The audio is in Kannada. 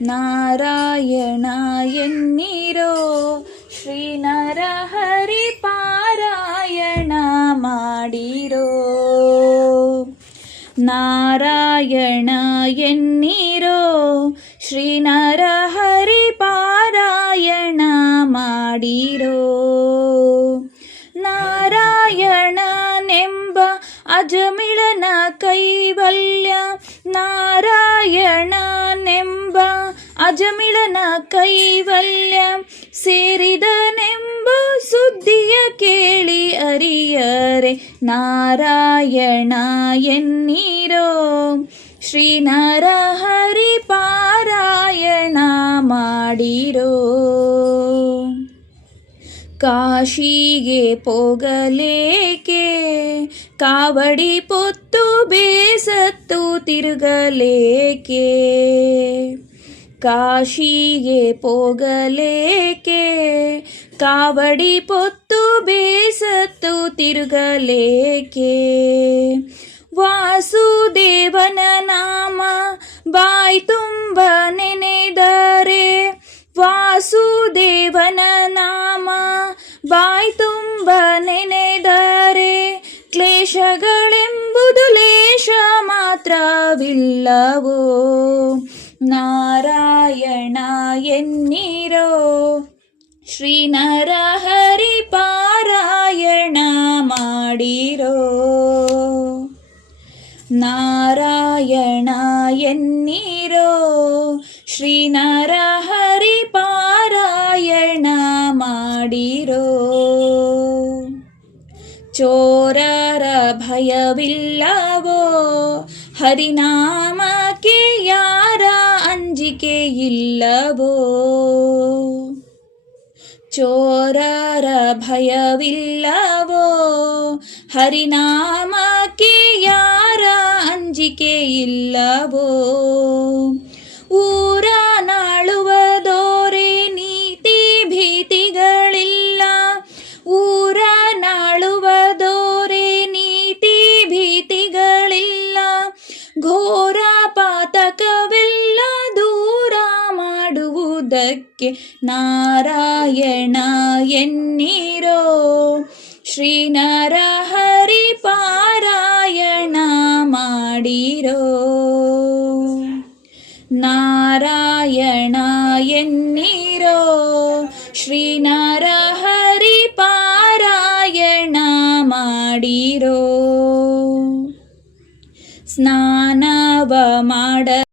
ನಾರಾಯಣ ಎನ್ನಿರೋ ಶ್ರೀ ನರಹರಿ ಪಾರಾಯಣ ಮಾಡಿರೋ. ನಾರಾಯಣ ಎನ್ನಿರೋ ಶ್ರೀ ನರಹರಿ ಪಾರಾಯಣ ಮಾಡಿರೋ. ನಾರಾಯಣನೆಂಬ ಅಜಮಿಳನ ಕೈವಲ್ಯ, ನಾರಾಯಣನೆಂಬ ಅಜಮಿಳನ ಕೈವಲ್ಯ ಸೇರಿದನೆಂಬ ಸುದ್ದಿಯ ಕೇಳಿ ಅರಿಯರೆ. ನಾರಾಯಣ ಎನ್ನಿರೋ ಶ್ರೀ ನರಹರಿ ಪಾರಾಯಣ ಮಾಡಿರೋ. ಕಾಶಿಗೆ ಪೋಗಲೇಕೆ ಕಾವಡಿ ಪೊತ್ತು ಬೇಸತ್ತು ತಿರುಗಲೇಕೆ. ಕಾಶಿಗೆ ಪೋಗಲೇಕೆ ಕಾವಡಿ ಪೊತ್ತು ಬೇಸತ್ತು ತಿರುಗಲೇಕೆ. ವಾಸುದೇವನ ನಾಮ ಬಾಯ್ ತುಂಬ ನೆನೆದರೆ, ವಾಸುದೇವನ ನಾಮ ಬಾಯ್ ತುಂಬ ನೆನೆದರೆ ಕ್ಲೇಶಗಳೆಂಬುದು ಲೇಷ ಮಾತ್ರವಿಲ್ಲವೋ. ನಾರಾಯಣ ಎನ್ನಿರೋ ಶ್ರೀ ನರಹರಿ ಪಾರಾಯಣ ಮಾಡಿರೋ. ನಾರಾಯಣ ಎನ್ನಿರೋ ಶ್ರೀ ನರಹರಿ ಪಾರಾಯಣ ಮಾಡಿರೋ. ಚೋರರ ಭಯವಿಲ್ಲವೋ ಹರಿನಾಮಕ್ಕೆ ಯಾರ ಅಂಜಿಕೆ ಇಲ್ಲವೋ. ಚೋರರ ಭಯವಿಲ್ಲವೋ ಹರಿನಾಮಕ್ಕೆ ಯಾರ ಅಂಜಿಕೆ ಇಲ್ಲವೋ. ಊರ ನಾಳುವದೋರೆ ನೀತಿ ಭೀತಿಗಳಿಲ್ಲ, ಊರ ನಾಳುವದೋರೆ ನೀತಿ ಭೀತಿಗಳಿಲ್ಲ. ಘೋರ ಪಾತಕವೆಲ್ಲ ದೂರ ಮಾಡುವುದಕ್ಕೆ ನಾರಾಯಣ ಎನ್ನಿರೋ ಶ್ರೀ ನರಹರಿ ಪಾರಾಯಣ ಮಾಡಿರೋ. ನಾರಾಯಣ ಎನ್ನಿರೋ ಶ್ರೀ ನರಹರಿ ಪಾರಾಯಣ ಮಾಡಿರೋ. ಸ್ನಾನವ ಮಾಡ